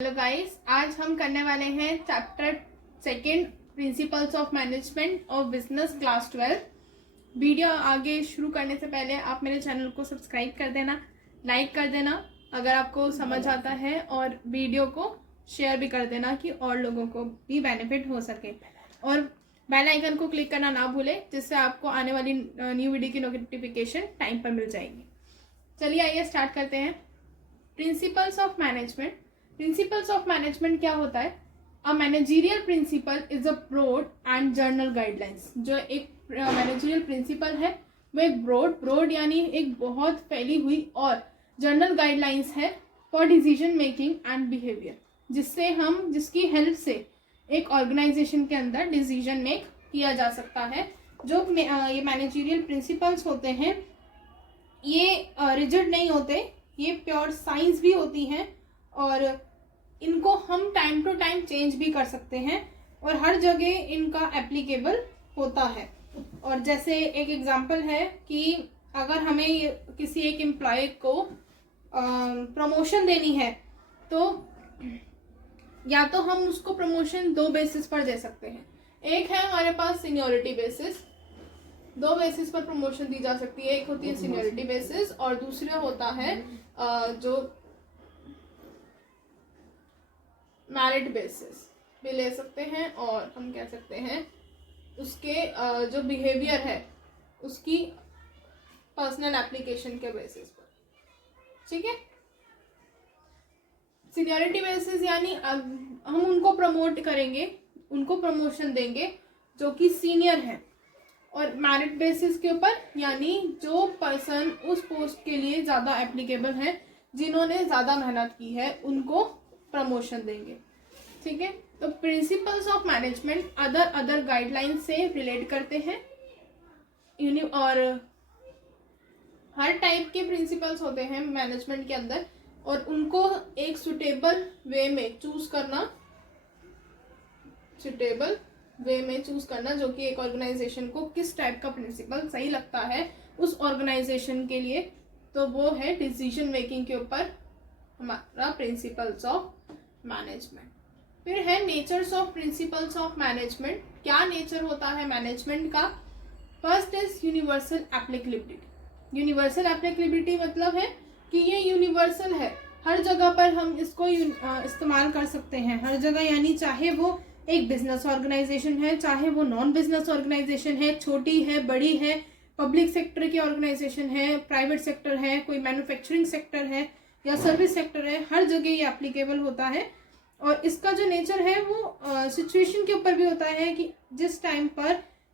Hello guys, आज हम करने वाले हैं chapter second principles of management of business class 12। Video आगे शुरू करने से पहले आप मेरे चैनल को सब्सक्राइब कर देना, लाइक कर देना अगर आपको समझ आता है, और वीडियो को शेयर भी कर देना कि और लोगों को भी बेनिफिट हो सके, और बेल आइकन को क्लिक करना ना भूलें, जिससे आपको आने वाली न्यू वीडियो की नोटिफिकेशन टाइम पर मिल जाएगी। चलिए आइए स्टार्ट करते हैं। Principles of management. Principles of management क्या होता है? A managerial principle is a broad and general guidelines. जो एक मैनेजरियल प्रिंसिपल है वो एक ब्रॉड यानी एक बहुत फैली हुई और जर्नल गाइडलाइंस है for decision making and behaviour, जिसकी हेल्प से एक ऑर्गेनाइजेशन के अंदर डिसीजन मेक किया जा सकता है। जो ये मैनेजरियल प्रिंसिपल्स होते हैं ये रिजिड नहीं होते, ये प्योर साइंस भी होती हैं, और इनको हम टाइम टू टाइम चेंज भी कर सकते हैं और हर जगह इनका एप्लीकेबल होता है। और जैसे एक एग्जांपल है कि अगर हमें किसी एक एम्प्लॉय को प्रमोशन देनी है तो या तो हम उसको प्रमोशन दो बेसिस पर दे सकते हैं। एक है हमारे पास सीनियोरिटी बेसिस, दो बेसिस पर प्रमोशन दी जा सकती है। एक होती है सीनियोरिटी बेसिस और दूसरा होता है जो मेरिट बेसिस भी ले सकते हैं, और हम कह सकते हैं उसके जो बिहेवियर है उसकी पर्सनल एप्लीकेशन के बेसिस पर। ठीक है, सीनियरिटी बेसिस यानी हम उनको प्रमोट करेंगे, उनको प्रमोशन देंगे जो कि सीनियर है, और मेरिट बेसिस के ऊपर यानी जो पर्सन उस पोस्ट के लिए ज़्यादा एप्लीकेबल है, जिन्होंने ज़्यादा मेहनत की है, उनको प्रमोशन देंगे। ठीक है, तो principles of management other guidelines से रिलेट करते हैं, और हर टाइप के प्रिंसिपल्स होते हैं मैनेजमेंट के अंदर, और उनको एक सुटेबल वे में चूज करना जो कि एक ऑर्गेनाइजेशन को किस टाइप का प्रिंसिपल सही लगता है उस ऑर्गेनाइजेशन के लिए, तो वो है डिसीजन मेकिंग के ऊपर हमारा प्रिंसिपल्स ऑफ मैनेजमेंट। फिर है natures of principles of management. क्या नेचर होता है मैनेजमेंट का? First is universal applicability. Universal applicability मतलब है कि ये यूनिवर्सल है, हर जगह पर हम इसको इस्तेमाल कर सकते हैं, हर जगह, यानी चाहे वो एक बिजनेस ऑर्गेनाइजेशन है, चाहे वो नॉन बिजनेस ऑर्गेनाइजेशन है, छोटी है, बड़ी है, पब्लिक सेक्टर की ऑर्गेनाइजेशन है, प्राइवेट सेक्टर है, कोई मैन्युफैक्चरिंग सेक्टर है या सर्विस सेक्टर है, हर जगह ये एप्लीकेबल होता है। और इसका जो नेचर है वो सिचुएशन के ऊपर भी होता है कि जिस टाइम पर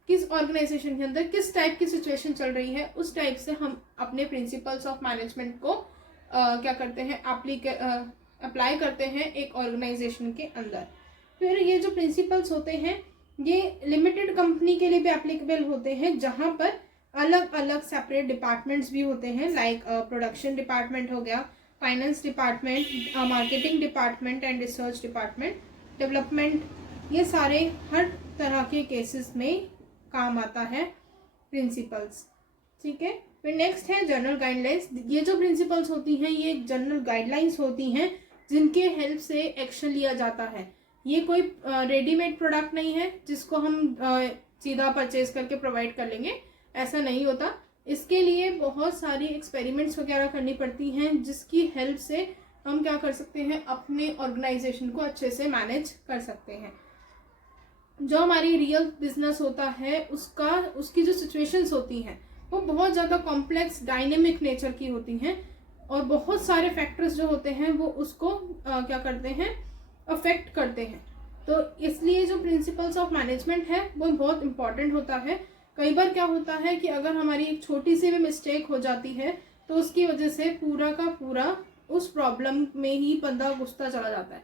किस ऑर्गेनाइजेशन के अंदर किस टाइप की सिचुएशन चल रही है, उस टाइप से हम अपने प्रिंसिपल्स ऑफ मैनेजमेंट को क्या करते हैं, अप्लाई करते हैं एक ऑर्गेनाइजेशन के अंदर। फिर ये जो प्रिंसिपल्स होते हैं ये लिमिटेड कंपनी के लिए भी एप्लीकेबल होते हैं, जहाँ पर अलग अलग सेपरेट डिपार्टमेंट्स भी होते हैं, लाइक प्रोडक्शन डिपार्टमेंट हो गया, finance department, marketing department and research department, development, ये सारे हर तरह के केसेस में काम आता है प्रिंसिपल्स। ठीक है, फिर नेक्स्ट है जनरल गाइडलाइंस। ये जो प्रिंसिपल्स होती हैं ये जनरल गाइडलाइंस होती हैं जिनके हेल्प से एक्शन लिया जाता है। ये कोई रेडीमेड प्रोडक्ट नहीं है जिसको हम सीधा परचेज करके प्रोवाइड कर लेंगे, ऐसा नहीं होता। इसके लिए बहुत सारी एक्सपेरिमेंट्स वगैरह करनी पड़ती हैं, जिसकी हेल्प से हम क्या कर सकते हैं, अपने ऑर्गेनाइजेशन को अच्छे से मैनेज कर सकते हैं। जो हमारी रियल बिजनेस होता है उसकी जो सिचुएशंस होती हैं वो बहुत ज़्यादा कॉम्प्लेक्स डायनेमिक नेचर की होती हैं, और बहुत सारे फैक्टर्स जो होते हैं वो उसको क्या करते हैं, अफेक्ट करते हैं। तो इसलिए जो प्रिंसिपल्स ऑफ मैनेजमेंट है वो बहुत इंपॉर्टेंट होता है। कई बार क्या होता है कि अगर हमारी एक छोटी सी भी मिस्टेक हो जाती है तो उसकी वजह से पूरा का पूरा उस प्रॉब्लम में ही बंदा घुसता चला जाता है।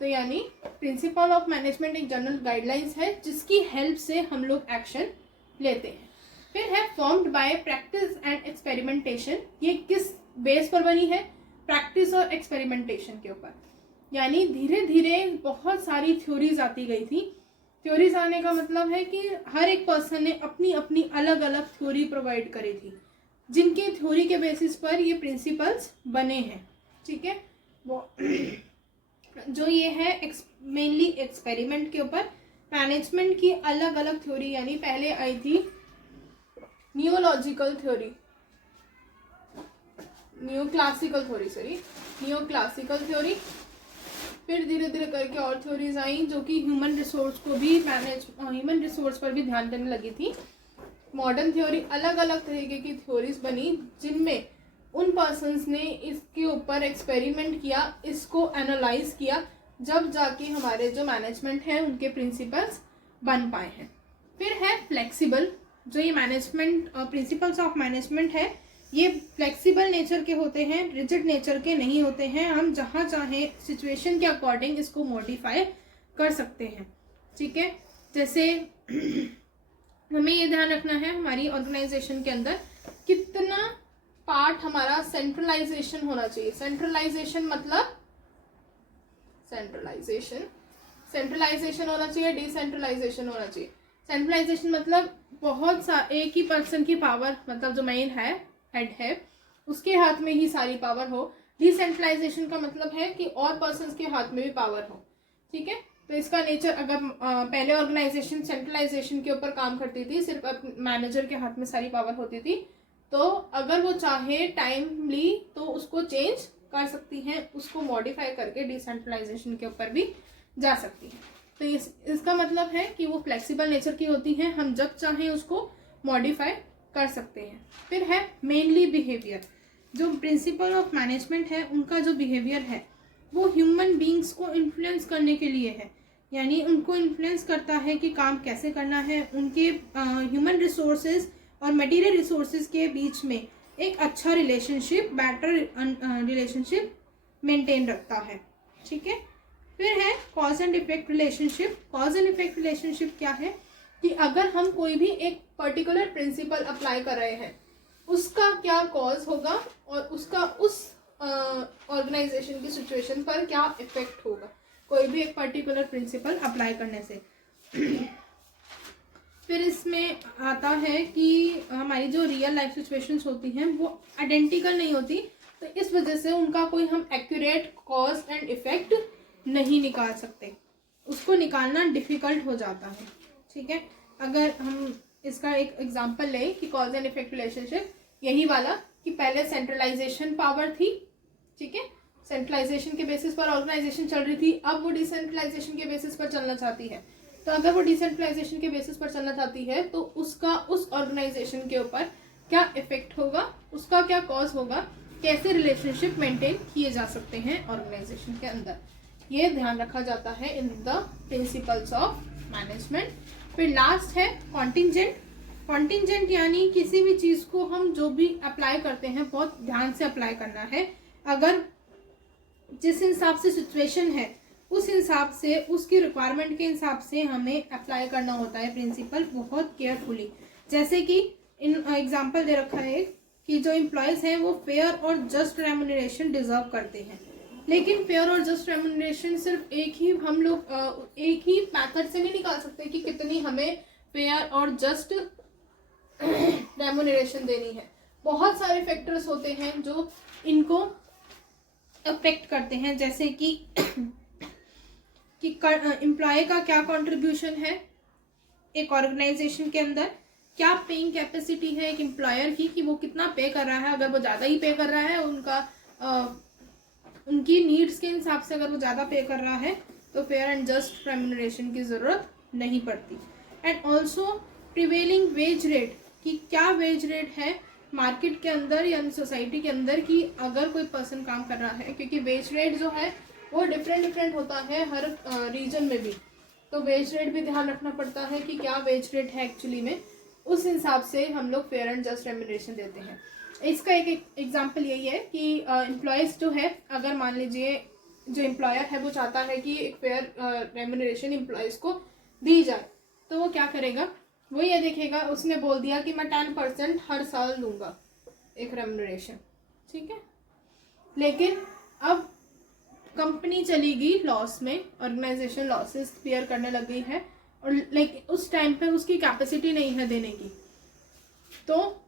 तो यानी प्रिंसिपल ऑफ मैनेजमेंट एक जनरल गाइडलाइंस है जिसकी हेल्प से हम लोग एक्शन लेते हैं। फिर है formed by practice and experimentation. ये किस बेस पर बनी है? प्रैक्टिस और एक्सपेरिमेंटेशन के ऊपर। यानी धीरे धीरे बहुत सारी थ्योरीज आती गई थी। थ्योरीज आने का मतलब है कि हर एक पर्सन ने अपनी अपनी अलग अलग थ्योरी प्रोवाइड करी थी, जिनके थ्योरी के बेसिस पर ये प्रिंसिपल्स बने हैं। ठीक है, वो जो ये है मेनली एक्सपेरिमेंट के ऊपर। मैनेजमेंट की अलग अलग थ्योरी, यानी पहले आई थी न्यूक्लासिकल थ्योरी, फिर धीरे धीरे करके और थ्योरीज आई जो कि ह्यूमन रिसोर्स पर भी ध्यान देने लगी थी। मॉडर्न थ्योरी, अलग अलग तरीके की थ्योरीज बनी जिनमें उन पर्सन्स ने इसके ऊपर एक्सपेरिमेंट किया, इसको एनालाइज किया, जब जाके हमारे जो मैनेजमेंट है उनके प्रिंसिपल्स बन पाए हैं। फिर है फ्लेक्सिबल, जो ये मैनेजमेंट प्रिंसिपल्स ऑफ मैनेजमेंट है, ये फ्लेक्सिबल नेचर के होते हैं, रिजिड नेचर के नहीं होते हैं। हम जहाँ चाहे सिचुएशन के अकॉर्डिंग इसको मॉडिफाई कर सकते हैं। ठीक है, जैसे हमें ये ध्यान रखना है हमारी ऑर्गेनाइजेशन के अंदर कितना पार्ट हमारा सेंट्रलाइजेशन होना चाहिए। सेंट्रलाइजेशन मतलब सेंट्रलाइजेशन होना चाहिए, डिसेंट्रलाइजेशन होना चाहिए। सेंट्रलाइजेशन मतलब बहुत एक ही पर्सन की पावर, मतलब जो मेन है हेड है उसके हाथ में ही सारी पावर हो। डिसेंट्रलाइजेशन का मतलब है कि और पर्सन्स के हाथ में भी पावर हो। ठीक है, तो इसका नेचर, अगर पहले ऑर्गेनाइजेशन सेंट्रलाइजेशन के ऊपर काम करती थी, सिर्फ मैनेजर के हाथ में सारी पावर होती थी, तो अगर वो चाहे टाइमली तो उसको चेंज कर सकती हैं, उसको मॉडिफाई करके डिसेंट्रलाइजेशन के ऊपर भी जा सकती है। तो इसका मतलब है कि वो फ्लेक्सिबल नेचर की होती हैं, हम जब चाहें उसको मॉडिफाई कर सकते हैं। फिर है मेनली बिहेवियर, जो प्रिंसिपल ऑफ मैनेजमेंट है उनका जो बिहेवियर है वो ह्यूमन बींग्स को इन्फ्लुएंस करने के लिए है, यानी उनको इन्फ्लुएंस करता है कि काम कैसे करना है। उनके ह्यूमन रिसोर्सेज और मटेरियल रिसोर्सेज के बीच में एक अच्छा रिलेशनशिप, बेटर रिलेशनशिप मेंटेन रखता है। ठीक है, फिर है cause and effect relationship. Cause and effect relationship क्या है कि अगर हम कोई भी एक पर्टिकुलर प्रिंसिपल अप्लाई कर रहे हैं, उसका क्या कॉज होगा और उसका उस ऑर्गेनाइजेशन की सिचुएशन पर क्या इफेक्ट होगा, कोई भी एक पर्टिकुलर प्रिंसिपल अप्लाई करने से। फिर इसमें आता है कि हमारी जो रियल लाइफ सिचुएशंस होती हैं वो आइडेंटिकल नहीं होती, तो इस वजह से उनका कोई हम एक्यूरेट कॉज एंड इफेक्ट नहीं निकाल सकते, उसको निकालना डिफिकल्ट हो जाता है। ठीक है, अगर हम इसका एक एग्जांपल लें कि कॉज एंड इफेक्ट रिलेशनशिप, यही वाला कि पहले सेंट्रलाइजेशन पावर थी। ठीक है, सेंट्रलाइजेशन के बेसिस पर ऑर्गेनाइजेशन चल रही थी, अब वो डिसेंट्रलाइजेशन के बेसिस पर चलना चाहती है। तो अगर वो डिसेंट्रलाइजेशन के बेसिस पर चलना चाहती है तो उसका उस ऑर्गेनाइजेशन के ऊपर क्या इफेक्ट होगा, उसका क्या कॉज होगा, कैसे रिलेशनशिप मेंटेन किए जा सकते हैं ऑर्गेनाइजेशन के अंदर, ये ध्यान रखा जाता है in the principles of management. फिर लास्ट है कॉन्टिंजेंट। कॉन्टिंजेंट यानी किसी भी चीज़ को हम जो भी अप्लाई करते हैं बहुत ध्यान से अप्लाई करना है। अगर जिस हिसाब से सिचुएशन है उस हिसाब से, उसकी रिक्वायरमेंट के हिसाब से हमें अप्लाई करना होता है प्रिंसिपल बहुत केयरफुली। जैसे कि इन एग्जांपल दे रखा है कि जो एम्प्लॉयज़ हैं वो फेयर और जस्ट रेम्यूनरेशन डिजर्व करते हैं, लेकिन फेयर और जस्ट रेम्यूनरेशन सिर्फ एक ही हम लोग एक ही मैथड से नहीं निकाल सकते कि कितनी हमें फेयर और जस्ट रेम्यूनरेशन देनी है। बहुत सारे फैक्टर्स होते हैं जो इनको अफेक्ट करते हैं, जैसे कि एम्प्लॉय का क्या कंट्रीब्यूशन है एक ऑर्गेनाइजेशन के अंदर, क्या पेइंग कैपेसिटी है एक एम्प्लॉयर की कि वो कितना पे कर रहा है। अगर वो ज़्यादा ही पे कर रहा है, उनकी नीड्स के हिसाब से अगर वो ज़्यादा पे कर रहा है तो फेयर एंड जस्ट रेम्यूनरेशन की ज़रूरत नहीं पड़ती। And also prevailing wage rate, कि क्या वेज रेट है मार्केट के अंदर या सोसाइटी के अंदर, कि अगर कोई पर्सन काम कर रहा है, क्योंकि वेज रेट जो है वो डिफरेंट होता है हर रीजन में भी, तो वेज रेट भी ध्यान रखना पड़ता है कि क्या वेज रेट है एक्चुअली में, उस हिसाब से हम लोग फेयर एंड जस्ट रेम्यूनरेशन देते हैं। इसका एक एग्जांपल यही है कि एम्प्लॉयज़ जो है, अगर मान लीजिए जो एम्प्लॉयर है वो चाहता है कि एक फेयर रेम्यूनरेशन एम्प्लॉयज़ को दी जाए, तो वो क्या करेगा, वो ये देखेगा, उसने बोल दिया कि मैं 10% हर साल दूंगा एक रेम्यूनरेशन, ठीक है, लेकिन अब कंपनी चली गई लॉस में, ऑर्गेनाइजेशन लॉसेस क्लियर करने लग गई है, और लेकिन उस टाइम पे उसकी कैपेसिटी नहीं है देने की, तो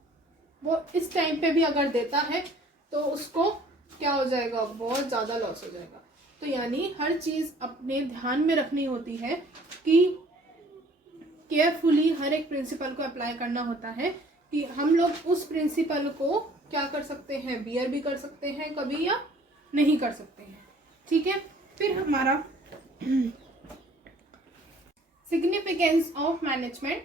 वो इस टाइम पे भी अगर देता है तो उसको क्या हो जाएगा, बहुत ज़्यादा लॉस हो जाएगा। तो यानी हर चीज़ अपने ध्यान में रखनी होती है कि केयरफुली हर एक प्रिंसिपल को अप्लाई करना होता है कि हम लोग उस प्रिंसिपल को क्या कर सकते हैं, बियर भी कर सकते हैं कभी या नहीं कर सकते हैं। ठीक है, फिर हमारा significance of management.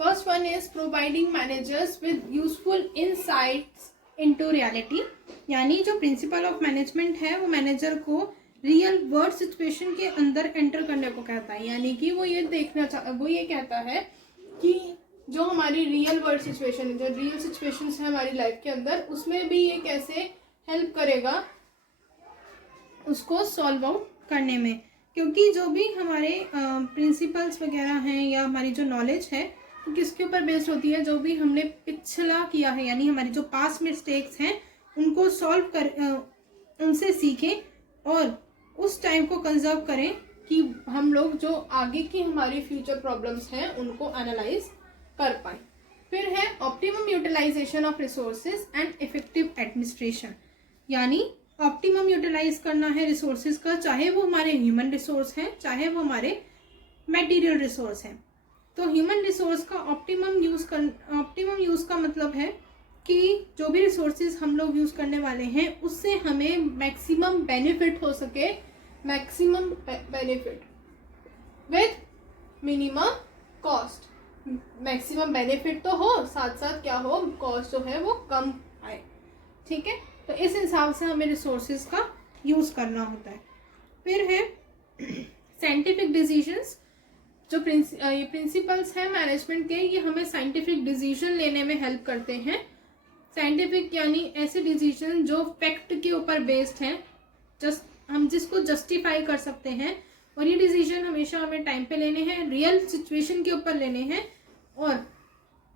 First one is providing managers with useful insights into reality, यानी जो प्रिंसिपल ऑफ मैनेजमेंट है वो मैनेजर को रियल वर्ल्ड सिचुएशन के अंदर एंटर करने को कहता है। यानी कि वो ये कहता है कि जो हमारी रियल वर्ल्ड सिचुएशन है, जो रियल सिचुएशंस है हमारी लाइफ के अंदर, उसमें भी ये कैसे हेल्प करेगा उसको सॉल्व आउट करने में। क्योंकि जो भी हमारे प्रिंसिपल्स वगैरह हैं या हमारी जो नॉलेज है वो किसके ऊपर बेस्ड होती है, जो भी हमने पिछला किया है, यानी हमारी जो पास्ट मिस्टेक्स हैं उनको सॉल्व कर उनसे सीखें और उस टाइम को कंजर्व करें कि हम लोग जो आगे की हमारी फ्यूचर प्रॉब्लम्स हैं उनको एनालाइज कर पाएँ। फिर है optimum utilisation of resources and effective administration, यानी ऑप्टिमम यूटिलाइज करना है रिसोर्सेज का, चाहे वो हमारे ह्यूमन रिसोर्स हैं चाहे वो हमारे मटेरियल रिसोर्स हैं। तो ह्यूमन रिसोर्स का ऑप्टिमम यूज़ का मतलब है कि जो भी रिसोर्सेज हम लोग यूज़ करने वाले हैं उससे हमें मैक्सिमम बेनिफिट हो सके, maximum benefit with minimum cost. Maximum benefit तो हो, साथ साथ क्या हो, कॉस्ट जो है वो कम आए। ठीक है, तो इस हिसाब से हमें रिसोर्सेज का यूज़ करना होता है। फिर है साइंटिफिक डिसीजंस। जो ये प्रिंसिपल्स हैं मैनेजमेंट के, ये हमें साइंटिफिक डिसीजन लेने में हेल्प करते हैं। साइंटिफिक यानी ऐसे डिसीजन जो फैक्ट के ऊपर बेस्ड हैं, हम जिसको जस्टिफाई कर सकते हैं, और ये डिसीजन हमेशा हमें टाइम पे लेने हैं, रियल सिचुएशन के ऊपर लेने हैं और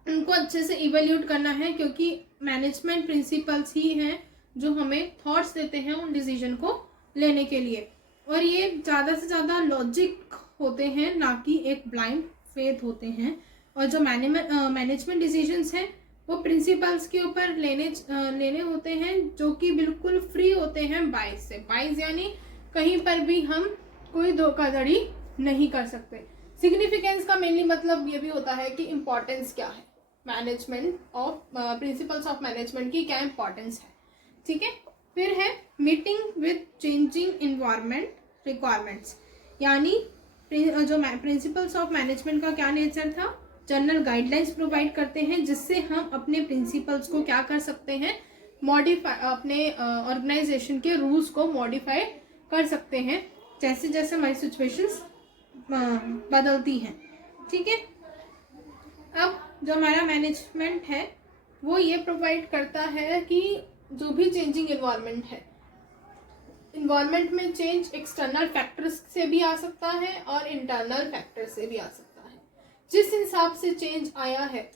उनको अच्छे से इवेल्यूट करना है, क्योंकि मैनेजमेंट प्रिंसिपल्स ही हैं जो हमें थॉट्स देते हैं उन डिसीजन को लेने के लिए। और ये ज़्यादा से ज़्यादा लॉजिक होते हैं, ना कि एक ब्लाइंड फेथ होते हैं। और जो मैनेजमेंट डिसीजंस हैं वो प्रिंसिपल्स के ऊपर लेने होते हैं जो कि बिल्कुल फ्री होते हैं बाइस से। बाइस यानी कहीं पर भी हम कोई धोखाधड़ी नहीं कर सकते। सिग्निफिकेंस का मेनली मतलब ये भी होता है कि इम्पोर्टेंस क्या है, management of principles of management की क्या इम्पोर्टेंस है। ठीक है, फिर है meeting with changing environment requirements, यानी जो प्रिंसिपल्स ऑफ मैनेजमेंट का क्या नेचर था, जनरल गाइडलाइंस प्रोवाइड करते हैं जिससे हम अपने प्रिंसिपल्स को क्या कर सकते हैं, मॉडिफाई, अपने ऑर्गेनाइजेशन के रूल्स को मॉडिफाई कर सकते हैं जैसे जैसे हमारी सिचुएशंस बदलती हैं। ठीक है, अब जो हमारा मैनेजमेंट है वो ये प्रोवाइड करता है कि जो भी चेंजिंग इन्वायरमेंट है, इन्वायरमेंट में चेंज एक्सटर्नल फैक्टर्स से भी आ सकता है और इंटरनल फैक्टर से भी आ सकता है। जिस हिसाब से चेंज आया है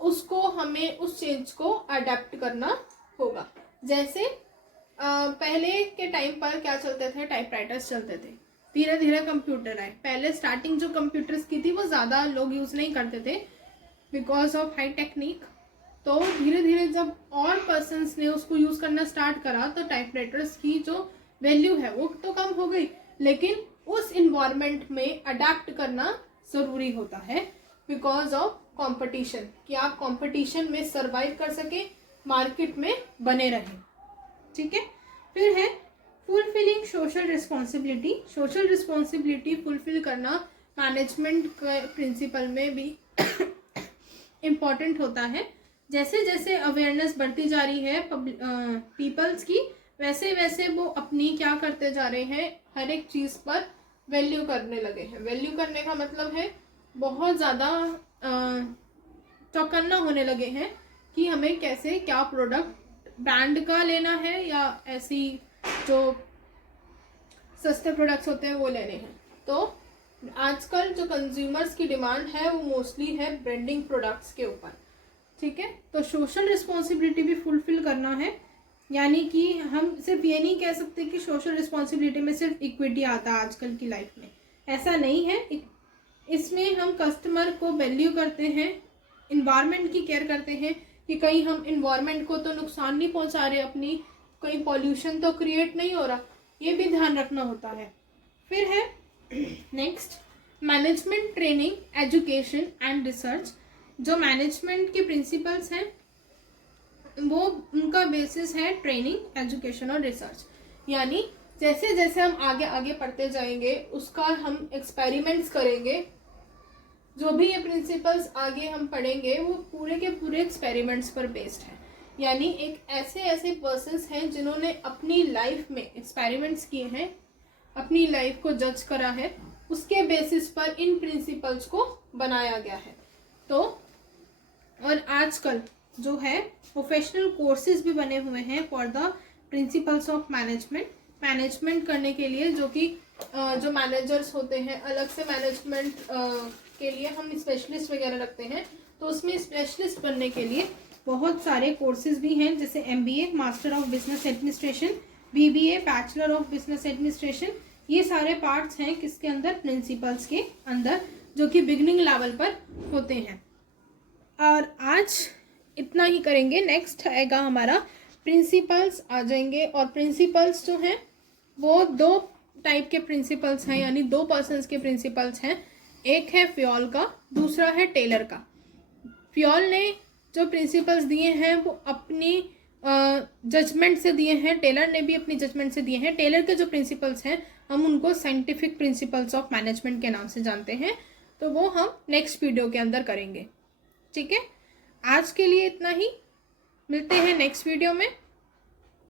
उसको हमें उस चेंज को अडेप्ट करना होगा। जैसे पहले के टाइम पर क्या चलते थे, टाइपराइटर्स चलते थे, धीरे धीरे कंप्यूटर आए। पहले स्टार्टिंग जो कंप्यूटर्स की थी वो ज़्यादा लोग यूज़ नहीं करते थे बिकॉज ऑफ हाई टेक्निक। तो धीरे धीरे जब और पर्सन्स ने उसको यूज़ करना स्टार्ट करा तो टाइपराइटर्स की जो वैल्यू है वो तो कम हो गई, लेकिन उस इन्वायरमेंट में अडेप्ट करना ज़रूरी होता है बिकॉज ऑफ कंपटीशन, कि आप कंपटीशन में सरवाइव कर सके, मार्केट में बने रहें। ठीक है, फिर है fulfilling social responsibility. Social responsibility fulfil करना मैनेजमेंट के प्रिंसिपल में भी इम्पॉर्टेंट होता है। जैसे जैसे अवेयरनेस बढ़ती जा रही है पीपल्स की, वैसे वैसे वो अपनी क्या करते जा रहे हैं, हर एक चीज़ पर वैल्यू करने लगे हैं। वैल्यू करने का मतलब है बहुत ज़्यादा चौकन्ना होने लगे हैं कि हमें कैसे क्या प्रोडक्ट ब्रांड का लेना है या ऐसी जो सस्ते प्रोडक्ट्स होते हैं वो लेने हैं। तो आजकल जो कंज्यूमर्स की डिमांड है वो मोस्टली है ब्रांडिंग प्रोडक्ट्स के ऊपर। ठीक है, तो सोशल रिस्पॉन्सिबिलिटी भी फुलफिल करना है, यानी कि हम सिर्फ ये नहीं कह सकते कि सोशल रिस्पॉन्सिबिलिटी में सिर्फ इक्विटी आता है आजकल की लाइफ में, ऐसा नहीं है। इसमें हम कस्टमर को वैल्यू करते हैं, इन्वायरमेंट की केयर करते हैं कि कहीं हम इन्वायरमेंट को तो नुकसान नहीं पहुंचा रहे अपनी, कहीं पॉल्यूशन तो क्रिएट नहीं हो रहा। ये भी ध्यान रखना होता है। फिर है next management training education and research. जो मैनेजमेंट के प्रिंसिपल्स हैं वो उनका बेसिस है ट्रेनिंग एजुकेशन और रिसर्च, यानी जैसे जैसे हम आगे आगे पढ़ते जाएंगे उसका हम एक्सपेरिमेंट्स करेंगे। जो भी ये प्रिंसिपल्स आगे हम पढ़ेंगे वो पूरे के पूरे एक्सपेरिमेंट्स पर बेस्ड है, यानी एक ऐसे ऐसे पर्सन्स हैं जिन्होंने अपनी लाइफ में एक्सपेरिमेंट्स किए हैं, अपनी लाइफ को जज करा है, उसके बेसिस पर इन प्रिंसिपल्स को बनाया गया है। तो और आजकल जो है प्रोफेशनल कोर्सेज भी बने हुए हैं for the principles of management करने के लिए, जो कि जो मैनेजर्स होते हैं अलग से मैनेजमेंट के लिए हम स्पेशलिस्ट वगैरह रखते हैं, तो उसमें स्पेशलिस्ट बनने के लिए बहुत सारे कोर्सेज भी हैं, जैसे MBA master of business administration, BBA bachelor of business administration. ये सारे पार्ट्स हैं किसके अंदर, प्रिंसिपल्स के अंदर, जो कि बिगिनिंग लेवल पर होते हैं। और आज इतना ही करेंगे। नेक्स्ट आएगा हमारा प्रिंसिपल्स आ जाएंगे, और प्रिंसिपल्स जो हैं वो 2 टाइप के प्रिंसिपल्स हैं, यानी 2 पर्सन्स के प्रिंसिपल्स हैं। एक है फ्योल का, दूसरा है टेलर का। फ्योल ने जो प्रिंसिपल्स दिए हैं वो अपनी जजमेंट से दिए हैं, टेलर ने भी अपनी जजमेंट से दिए हैं। टेलर के जो प्रिंसिपल्स हैं हम उनको साइंटिफिक प्रिंसिपल्स ऑफ मैनेजमेंट के नाम से जानते हैं, तो वो हम नेक्स्ट वीडियो के अंदर करेंगे। ठीक है, आज के लिए इतना ही, मिलते हैं नेक्स्ट वीडियो में।